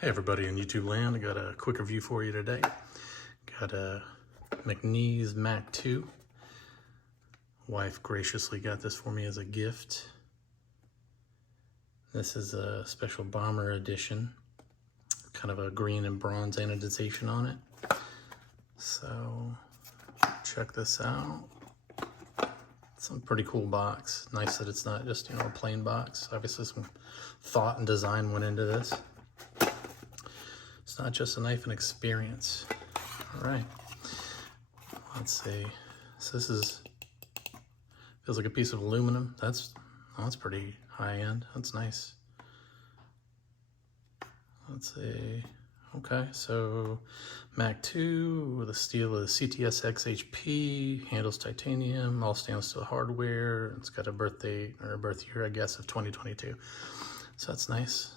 Hey everybody in YouTube land, I got a quick review for you today. Got a Mcnees Mac 2. Wife graciously got this for me as a gift. This is a special bomber edition, kind of a green and bronze anodization on it. So check this out. It's a pretty cool box. Nice that it's not just, a plain box. Obviously some thought and design went into this. It's not just a knife and experience. All right, let's see. So this feels like a piece of aluminum. That's pretty high end. That's nice. Let's see. Okay, so Mac 2 with a steel of CTS XHP, handles titanium, all stainless steel hardware. It's got a birth date or a birth year, I guess, of 2022. So that's nice.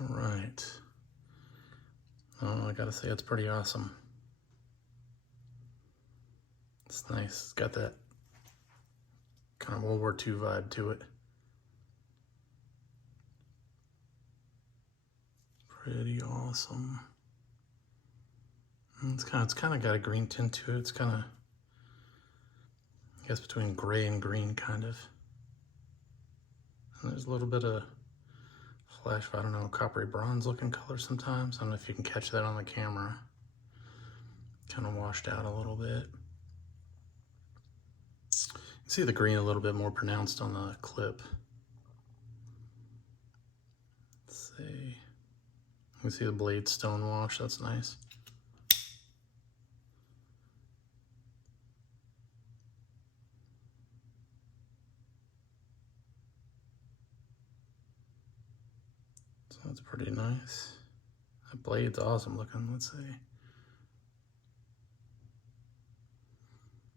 All right. Oh, I gotta say, it's pretty awesome. It's nice. It's got that kind of World War II vibe to it. Pretty awesome. And it's kind of got a green tint to it. It's kind of, I guess, between gray and green, kind of. And there's a little bit of flash, I don't know, coppery bronze looking color sometimes. I don't know if you can catch that on the camera. Kind of washed out a little bit. You can see the green a little bit more pronounced on the clip. Let's see. You can see the blade stone wash, that's nice. So that's pretty nice. That blade's awesome looking, let's see.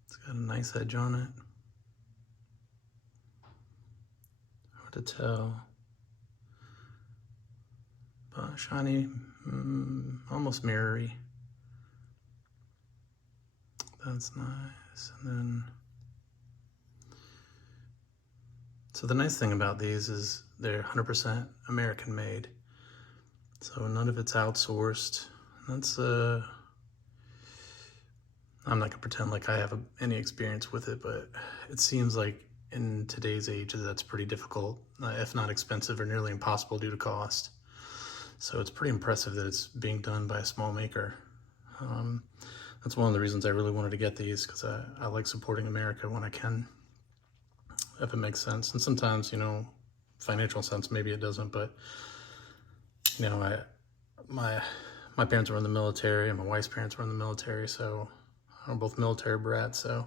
It's got a nice edge on it. Hard to tell. But shiny, almost mirrory. That's nice. And then, so the nice thing about these is they're 100% American made. So none of it's outsourced. That's I'm not gonna pretend like I have any experience with it, but it seems like in today's age that's pretty difficult, if not expensive or nearly impossible due to cost. So it's pretty impressive that it's being done by a small maker. That's one of the reasons I really wanted to get these, because I like supporting America when I can, if it makes sense. And sometimes, financial sense, maybe it doesn't, but my parents were in the military and my wife's parents were in the military, so we're both military brats, so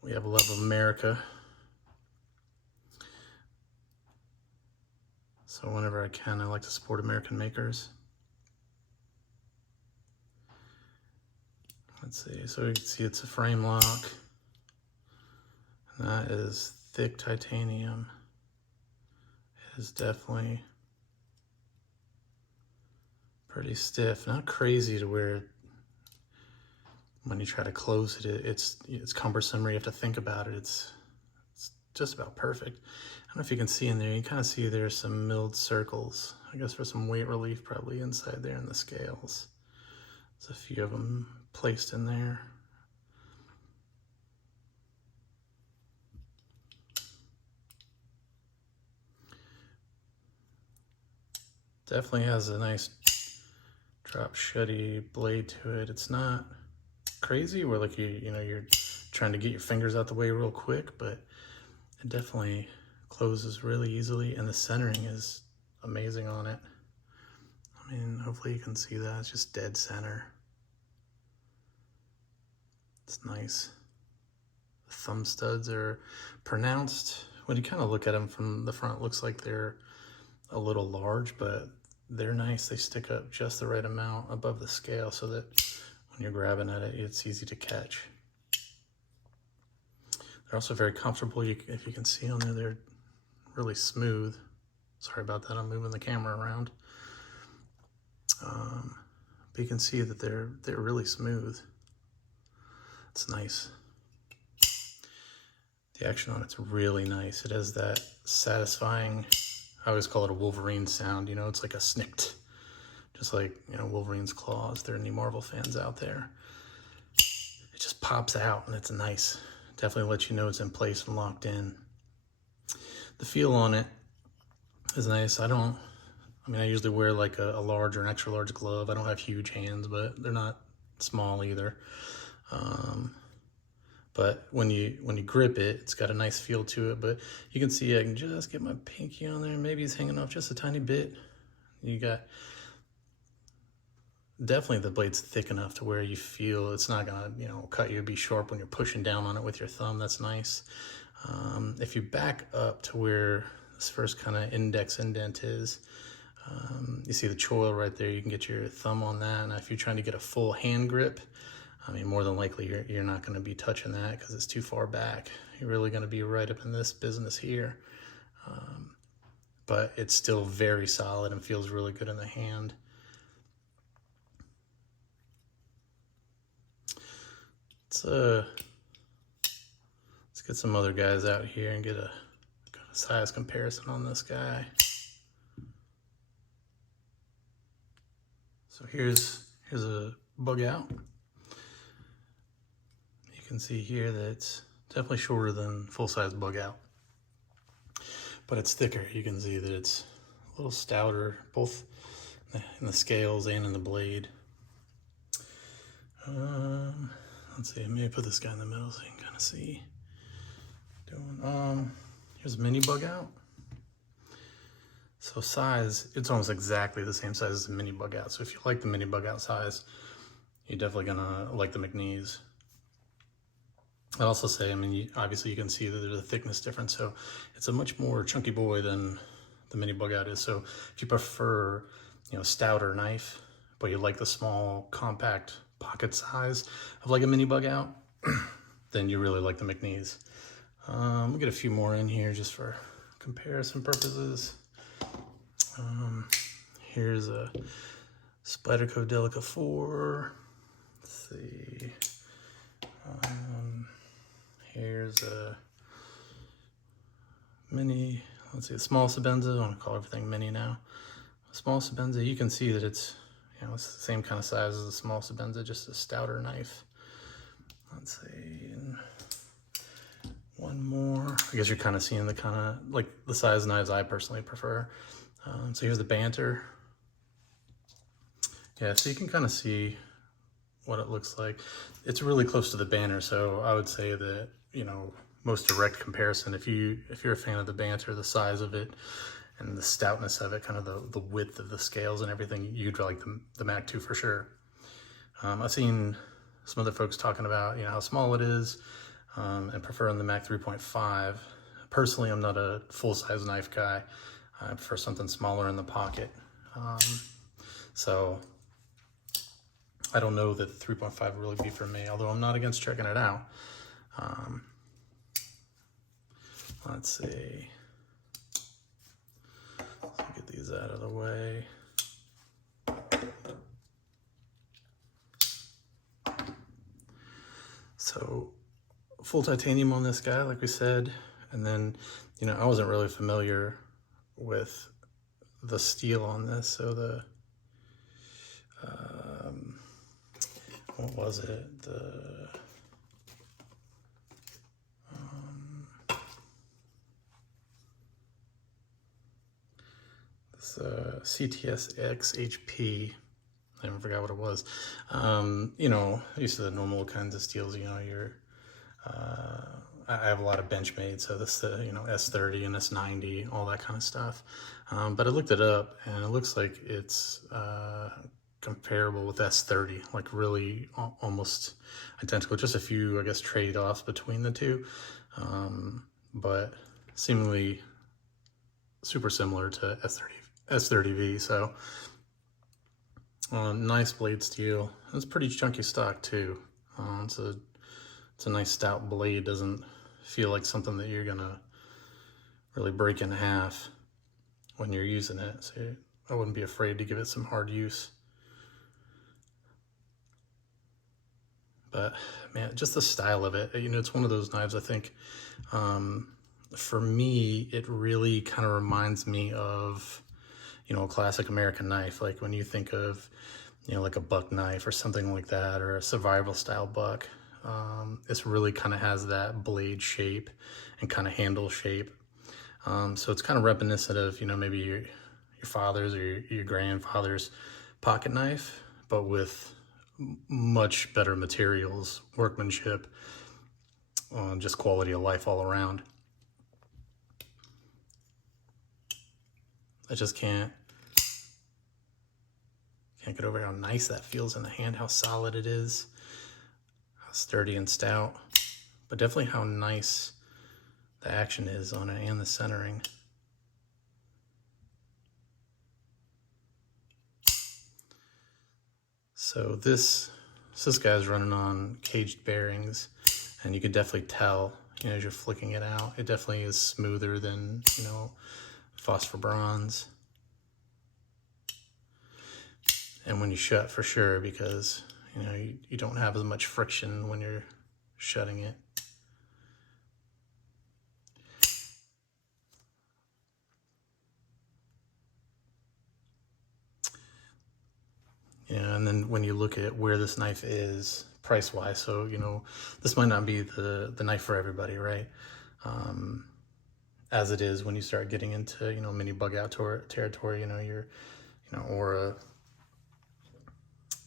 we have a love of America. So whenever I can, I like to support American makers. Let's see, so you can see it's a frame lock. And that is thick titanium. It is definitely pretty stiff, not crazy to where when you try to close it, it's cumbersome or you have to think about it. It's just about perfect. I don't know if you can see in there, you kind of see there's some milled circles, I guess for some weight relief probably inside there in the scales. There's a few of them placed in there. Definitely has a nice drop shutty blade to it. It's not crazy where like you're trying to get your fingers out the way real quick, but it definitely closes really easily, and the centering is amazing on it. I mean, hopefully you can see that. It's just dead center. It's nice. The thumb studs are pronounced. When you kind of look at them from the front, it looks like they're a little large, but they're nice. They stick up just the right amount above the scale so that when you're grabbing at it, it's easy to catch. They're also very comfortable. If you can see on there, they're really smooth. Sorry about that, I'm moving the camera around. But you can see that they're really smooth. It's nice. The action on it's really nice. It has that satisfying, I always call it a Wolverine sound, you know, it's like a snicked, just like, you know, Wolverine's claws. If there are any Marvel fans out there, it just pops out and it's nice. Definitely lets you know it's in place and locked in. The feel on it is nice. I usually wear like a large or an extra large glove. I don't have huge hands, but they're not small either. But when you grip it, it's got a nice feel to it. But you can see I can just get my pinky on there. Maybe it's hanging off just a tiny bit. You got definitely the blade's thick enough to where you feel it's not gonna, you know, cut you. Be sharp when you're pushing down on it with your thumb. That's nice. If you back up to where this first kind of index indent is, you see the choil right there. You can get your thumb on that. And if you're trying to get a full hand grip, I mean, more than likely you're not going to be touching that because it's too far back. You're really going to be right up in this business here. But it's still very solid and feels really good in the hand. Let's get some other guys out here and get a size comparison on this guy. So here's a bug out. You can see here that it's definitely shorter than full-size bug out, but it's thicker. You can see that it's a little stouter, both in the scales and in the blade. Let's see, maybe put this guy in the middle so you can kind of see. Here's a mini bug out. So size, it's almost exactly the same size as a mini bug out. So if you like the mini bug out size, you're definitely gonna like the Mcnees. I'd also say, I mean, obviously you can see that there's a thickness difference. So it's a much more chunky boy than the mini bug out is. So if you prefer, you know, stouter knife, but you like the small compact pocket size of like a mini bug out, then you really like the Mcnees. We'll get a few more in here just for comparison purposes. Here's a Spyderco Delica 4. Let's see. Here's a mini, let's see, a small Sebenza. I want to call everything mini now. A small Sebenza, you can see that it's, you know, it's the same kind of size as a small Sebenza, just a stouter knife. Let's see, and one more. I guess you're kind of seeing the kind of, like the size knives I personally prefer. So here's the Banter. Yeah, so you can kind of see what it looks like. It's really close to the Banter, so I would say that, you know, most direct comparison, if you're a fan of the Banter, the size of it and the stoutness of it, kind of the width of the scales and everything, you'd like the Mac 2 for sure. I've seen some other folks talking about, you know, how small it is, and preferring the Mac 3.5. Personally, I'm not a full-size knife guy. I prefer something smaller in the pocket. So I don't know that 3.5 would really be for me, although I'm not against checking it out. Let's see. Let's get these out of the way. So full titanium on this guy, like we said. And then, you know, I wasn't really familiar with the steel on this, so the what was it, this CTSX HP, I forgot what it was. You know, used to the normal kinds of steels, you know, I have a lot of Benchmade, so this, you know, S30 and S90, all that kind of stuff. But I looked it up, and it looks like it's comparable with S30, like really almost identical. Just a few, I guess, trade-offs between the two, but seemingly super similar to S30V. So nice blade steel. It's pretty chunky stock too. It's a nice stout blade. Doesn't feel like something that you're gonna really break in half when you're using it. So I wouldn't be afraid to give it some hard use. But man, just the style of it, you know, it's one of those knives, I think, for me, it really kind of reminds me of, you know, a classic American knife. Like when you think of, you know, like a buck knife or something like that, or a survival style buck, this really kind of has that blade shape and kind of handle shape. So it's kind of reminiscent of, you know, maybe your father's or your grandfather's pocket knife, but with much better materials, workmanship, just quality of life all around. I just can't get over how nice that feels in the hand, how solid it is, how sturdy and stout, but definitely how nice the action is on it and the centering. So this guy's running on caged bearings, and you can definitely tell, you know, as you're flicking it out, it definitely is smoother than, you know, phosphor bronze. And when you shut, for sure, because, you know, you don't have as much friction when you're shutting it. Yeah, and then when you look at where this knife is price-wise, so, you know, this might not be the knife for everybody, right? As it is when you start getting into, you know, mini bug out territory, you know, or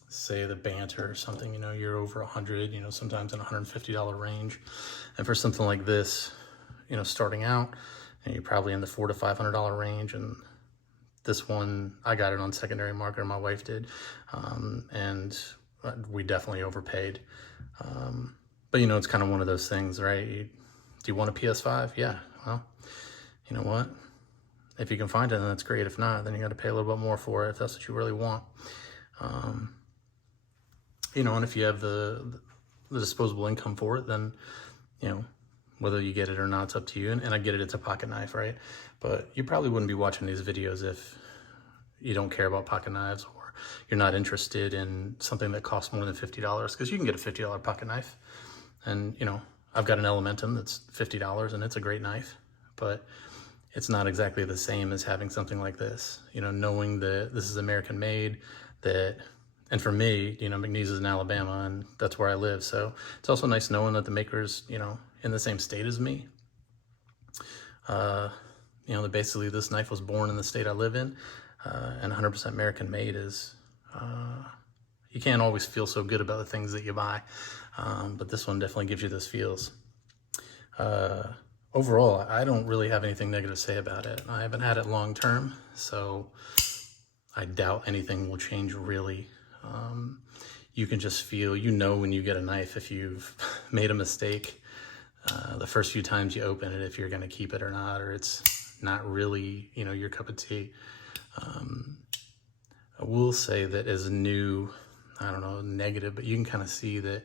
say the Banter or something, you know, you're over 100, you know, sometimes in $150 range. And for something like this, you know, starting out, and you're probably in the $400 to $500 range. And this one, I got it on secondary market, or my wife did, and we definitely overpaid. But, you know, it's kind of one of those things, right? Do you want a PS5? Yeah, well, you know what? If you can find it, then that's great. If not, then you got to pay a little bit more for it if that's what you really want. You know, and if you have the disposable income for it, then, you know, whether you get it or not, it's up to you. And I get it, it's a pocket knife, right? But you probably wouldn't be watching these videos if you don't care about pocket knives, or you're not interested in something that costs more than $50, because you can get a $50 pocket knife. And, you know, I've got an Elementum that's $50 and it's a great knife, but it's not exactly the same as having something like this, you know, knowing that this is American made, and for me, you know, Mcnees is in Alabama, and that's where I live. So it's also nice knowing that the maker's, you know, in the same state as me. You know, that basically this knife was born in the state I live in, and 100% American made is, you can't always feel so good about the things that you buy, but this one definitely gives you those feels. Overall, I don't really have anything negative to say about it. I haven't had it long term, so I doubt anything will change really. You can just feel, you know, when you get a knife, if you've made a mistake, the first few times you open it, if you're going to keep it or not, or it's not really, you know, your cup of tea. I will say that as a new, I don't know, negative, but you can kind of see that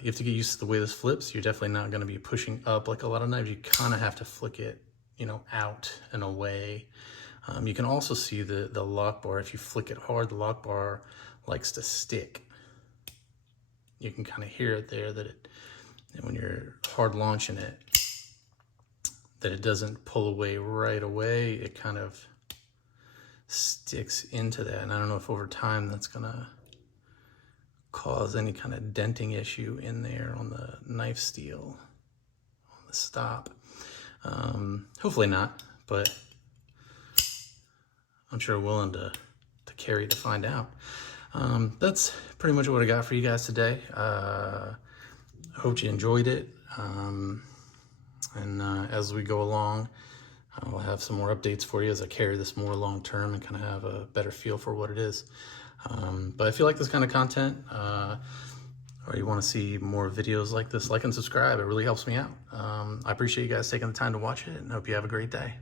you have to get used to the way this flips. You're definitely not going to be pushing up like a lot of knives. You kind of have to flick it, you know, out and away. You can also see the lock bar. If you flick it hard, the lock bar likes to stick. You can kind of hear it there, that when you're hard launching it, that it doesn't pull away right away. It kind of sticks into that. And I don't know if over time that's gonna cause any kind of denting issue in there on the knife steel, on the stop. Hopefully not, but I'm sure willing to carry to find out. That's pretty much what I got for you guys today. I hope you enjoyed it. And as we go along, I'll have some more updates for you as I carry this more long term and kind of have a better feel for what it is. But if you like this kind of content, or you want to see more videos like this, like and subscribe. It really helps me out. I appreciate you guys taking the time to watch it, and hope you have a great day.